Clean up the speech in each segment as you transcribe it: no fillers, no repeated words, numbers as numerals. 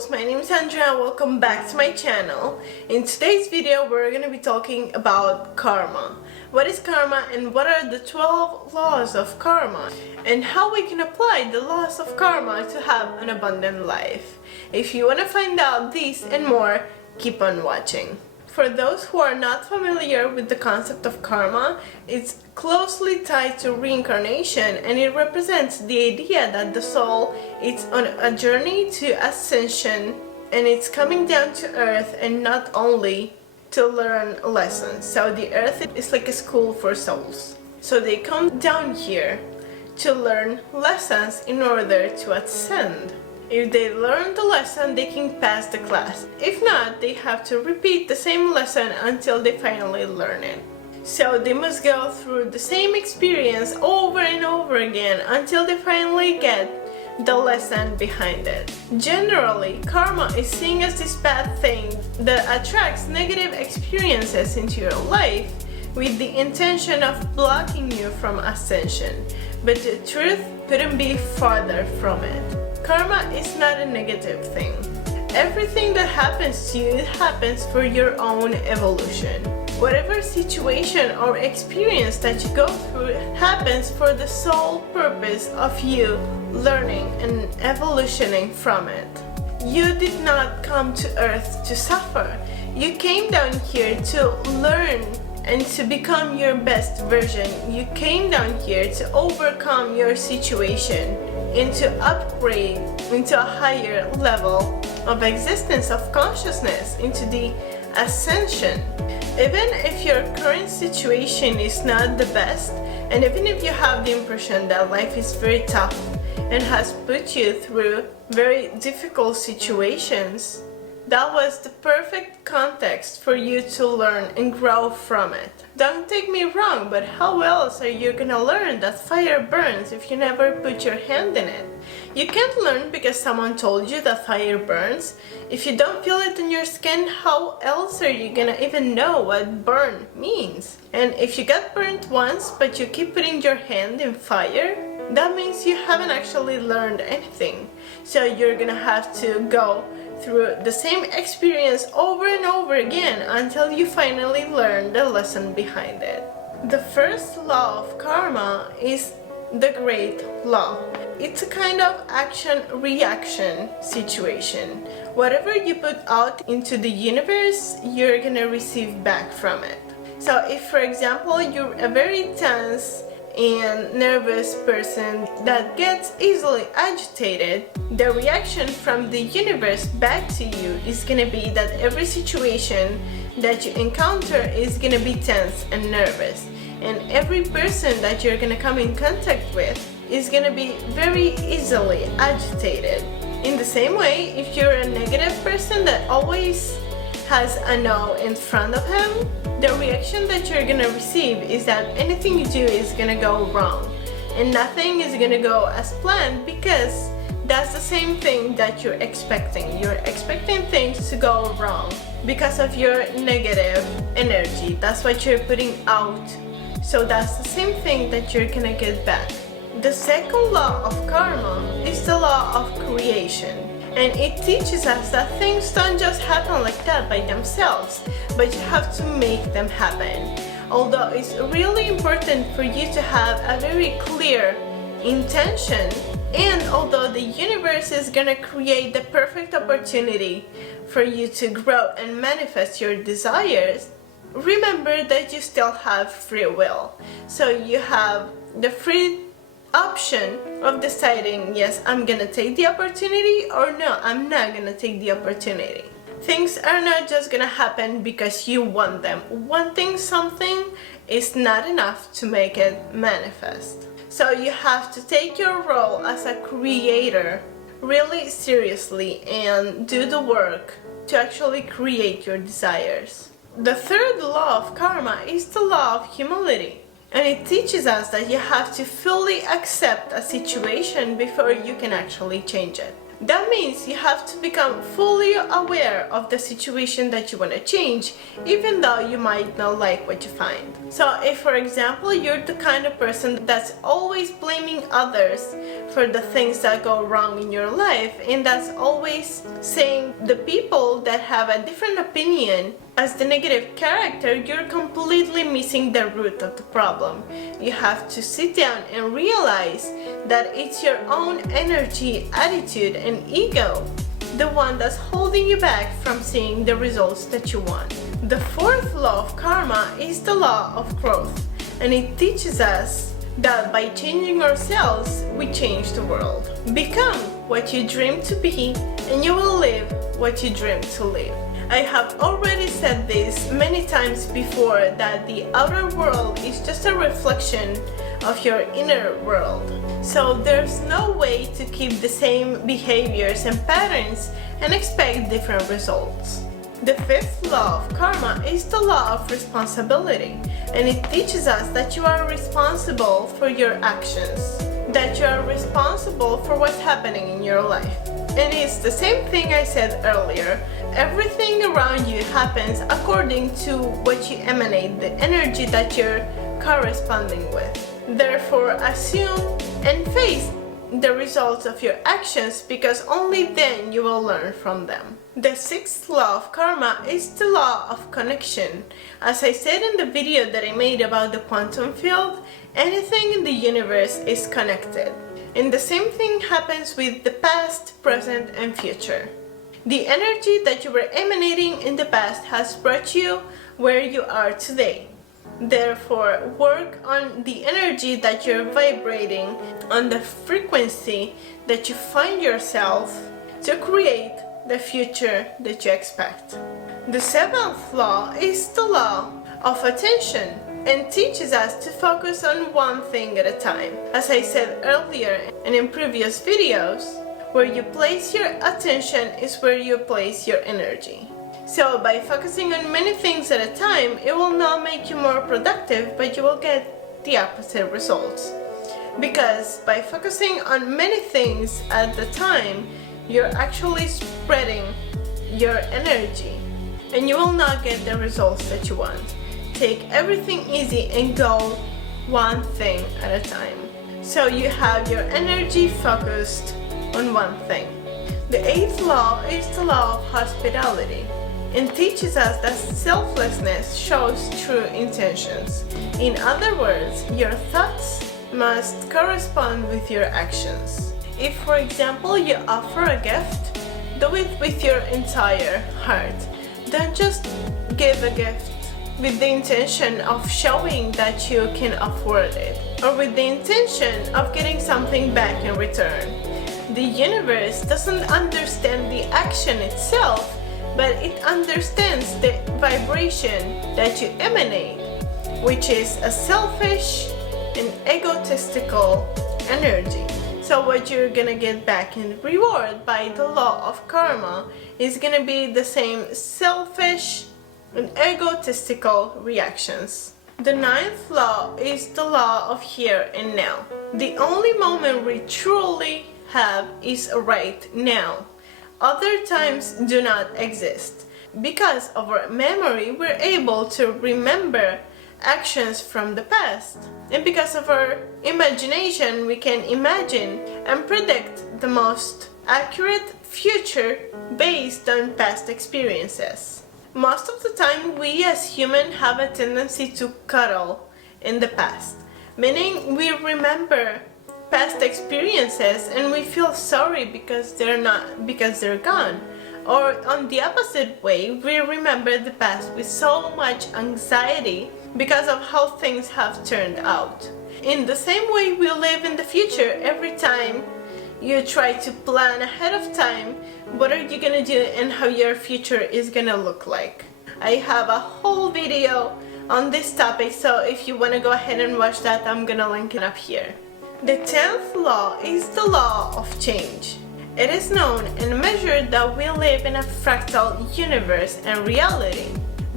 peoples, my name is Andrea and welcome back to my channel. In today's video we're going to be talking about karma. What is karma and what are the 12 laws of karma and how we can apply the laws of karma to have an abundant life. If you want to find out these and more, keep on watching. For those who are not familiar with the concept of karma, it's closely tied to reincarnation, and it represents the idea that the soul is on a journey to ascension and it's coming down to earth and not only to learn lessons. So the earth is like a school for souls. So they come down here to learn lessons in order to ascend. If they learn the lesson, they can pass the class. If not, they have to repeat the same lesson until they finally learn it. So they must go through the same experience over and over again until they finally get the lesson behind it. Generally, karma is seen as this bad thing that attracts negative experiences into your life with the intention of blocking you from ascension. But the truth couldn't be farther from it. Karma is not a negative thing. Everything that happens to you, it happens for your own evolution. Whatever situation or experience that you go through happens for the sole purpose of you learning and evolutioning from it. You did not come to earth to suffer. You came down here to learn and to become your best version. You came down here to overcome your situation and to upgrade into a higher level of existence, of consciousness, into the ascension. Even if your current situation is not the best, and even if you have the impression that life is very tough and has put you through very difficult situations, that was the perfect context for you to learn and grow from it. Don't take me wrong, but how else are you gonna learn that fire burns if you never put your hand in it? You can't learn because someone told you that fire burns. If you don't feel it in your skin, how else are you gonna even know what burn means? And if you got burnt once but you keep putting your hand in fire, that means you haven't actually learned anything. So you're gonna have to go through the same experience over and over again until you finally learn the lesson behind it. The first law of karma is the great law. It's a kind of action-reaction situation. Whatever you put out into the universe, you're gonna receive back from it. So if, for example, you're a very tense and nervous person that gets easily agitated, the reaction from the universe back to you is gonna be that every situation that you encounter is gonna be tense and nervous, and every person that you're gonna come in contact with is gonna be very easily agitated. In the same way, if you're a negative person that always has a no in front of him, the reaction that you're gonna receive is that anything you do is gonna go wrong and nothing is gonna go as planned, because that's the same thing that you're expecting. You're expecting things to go wrong because of your negative energy. That's what you're putting out. So that's the same thing that you're gonna get back. The second law of karma is the law of creation. And it teaches us that things don't just happen like that by themselves, but you have to make them happen. Although it's really important for you to have a very clear intention, and although the universe is gonna create the perfect opportunity for you to grow and manifest your desires, remember that you still have free will. So you have the free option of deciding, yes, I'm gonna take the opportunity, or no, I'm not gonna take the opportunity. Things are not just gonna happen because you want them. Wanting something is not enough to make it manifest. So you have to take your role as a creator really seriously and do the work to actually create your desires. The third law of karma is the law of humility. And it teaches us that you have to fully accept a situation before you can actually change it. That means you have to become fully aware of the situation that you want to change, even though you might not like what you find. So if, for example, you're the kind of person that's always blaming others for the things that go wrong in your life, and that's always saying the people that have a different opinion as the negative character, you're completely missing the root of the problem. You have to sit down and realize that it's your own energy, attitude, and ego, the one that's holding you back from seeing the results that you want. The fourth law of karma is the law of growth, and it teaches us that by changing ourselves, we change the world. Become what you dream to be, and you will live what you dream to live. I have already said this many times before, that the outer world is just a reflection of your inner world. So there's no way to keep the same behaviors and patterns and expect different results. The fifth law of karma is the law of responsibility, and it teaches us that you are responsible for your actions, that you are responsible for what's happening in your life. And it's the same thing I said earlier. Everything around you happens according to what you emanate, the energy that you're corresponding with. Therefore, assume and face the results of your actions, because only then you will learn from them. The sixth law of karma is the law of connection. As I said in the video that I made about the quantum field, anything in the universe is connected. And the same thing happens with the past, present, and future. The energy that you were emanating in the past has brought you where you are today. Therefore, work on the energy that you're vibrating, on the frequency that you find yourself, to create the future that you expect. The seventh law is the law of attention, and teaches us to focus on one thing at a time. As I said earlier and in previous videos, where you place your attention is where you place your energy. So by focusing on many things at a time, it will not make you more productive, but you will get the opposite results. Because by focusing on many things at the time, you're actually spreading your energy, and you will not get the results that you want. Take everything easy and go one thing at a time, so you have your energy focused on one thing. The eighth law is the law of hospitality, and teaches us that selflessness shows true intentions. In other words, your thoughts must correspond with your actions. If, for example, you offer a gift, do it with your entire heart. Don't just give a gift with the intention of showing that you can afford it, or with the intention of getting something back in return. The universe doesn't understand the action itself, but it understands the vibration that you emanate, which is a selfish and egotistical energy. So what you're gonna get back in reward by the law of karma is gonna be the same selfish and egotistical reactions. The ninth law is the law of here and now. The only moment we truly have is right now. Other times do not exist. Because of our memory, we're able to remember actions from the past. And because of our imagination, we can imagine and predict the most accurate future based on past experiences. Most of the time, we as humans have a tendency to cuddle in the past, meaning we remember past experiences and we feel sorry because they're gone. Or on the opposite way, we remember the past with so much anxiety because of how things have turned out. In the same way, we live in the future. Every time you try to plan ahead of time what are you gonna do and how your future is gonna look like. I have a whole video on this topic, so if you want to go ahead and watch that, I'm gonna link it up here. The 10th law is the law of change. It is known and measured that we live in a fractal universe and reality.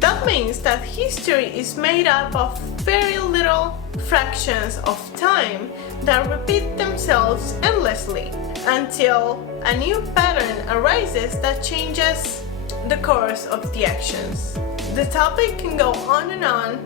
That means that history is made up of very little fractions of time that repeat themselves endlessly. until a new pattern arises that changes the course of the actions. The topic can go on and on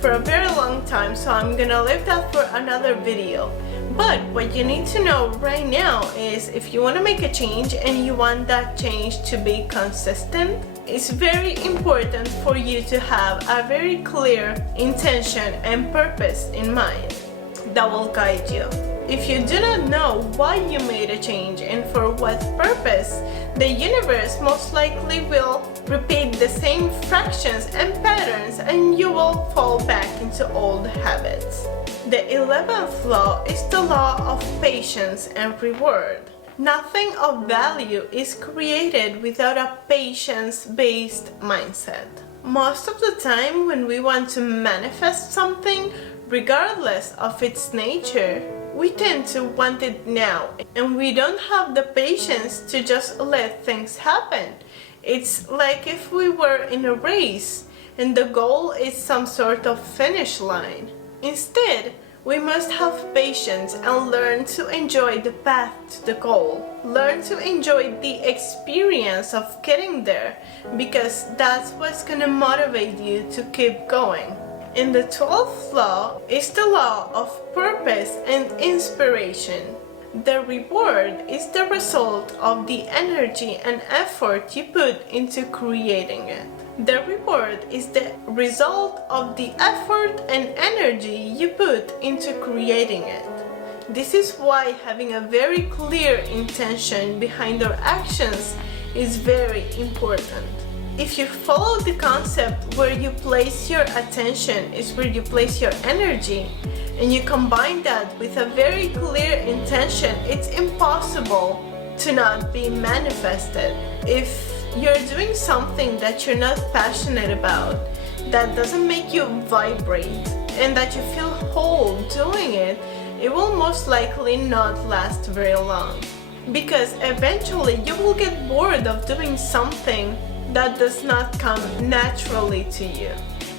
for a very long time, so I'm gonna leave that for another video. But what you need to know right now is if you want to make a change and you want that change to be consistent, it's very important for you to have a very clear intention and purpose in mind that will guide you. If you do not know why you made a change and for what purpose, the universe most likely will repeat the same fractions and patterns and you will fall back into old habits. The 11th law is the law of patience and reward. Nothing of value is created without a patience-based mindset. Most of the time when we want to manifest something, regardless of its nature, we tend to want it now and we don't have the patience to just let things happen. It's like if we were in a race and the goal is some sort of finish line. Instead, we must have patience and learn to enjoy the path to the goal. Learn to enjoy the experience of getting there, because that's what's gonna motivate you to keep going. And the 12th law is the law of purpose and inspiration. The reward is the result of the energy and effort you put into creating it. The reward is the result of the effort and energy you put into creating it. This is why having a very clear intention behind our actions is very important. If you follow the concept where you place your attention is where you place your energy, and you combine that with a very clear intention, it's impossible to not be manifested. If you're doing something that you're not passionate about, that doesn't make you vibrate, and that you feel whole doing it, it will most likely not last very long. Because eventually you will get bored of doing something that does not come naturally to you.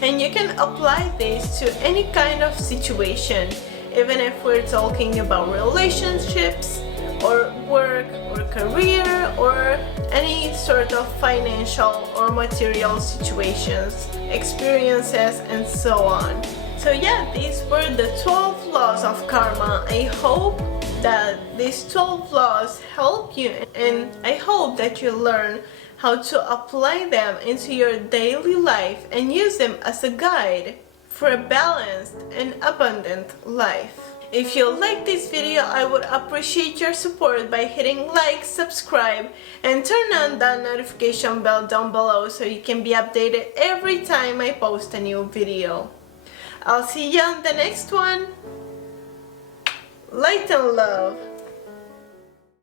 And you can apply this to any kind of situation, even if we're talking about relationships, or work, or career, or any sort of financial or material situations, experiences, and so on. So yeah, these were the 12 laws of karma. I hope that these 12 laws help you, and I hope that you learn how to apply them into your daily life and use them as a guide for a balanced and abundant life. If you like this video, I would appreciate your support by hitting like, subscribe, and turn on that notification bell down below so you can be updated every time I post a new video. I'll see you on the next one. Light and love.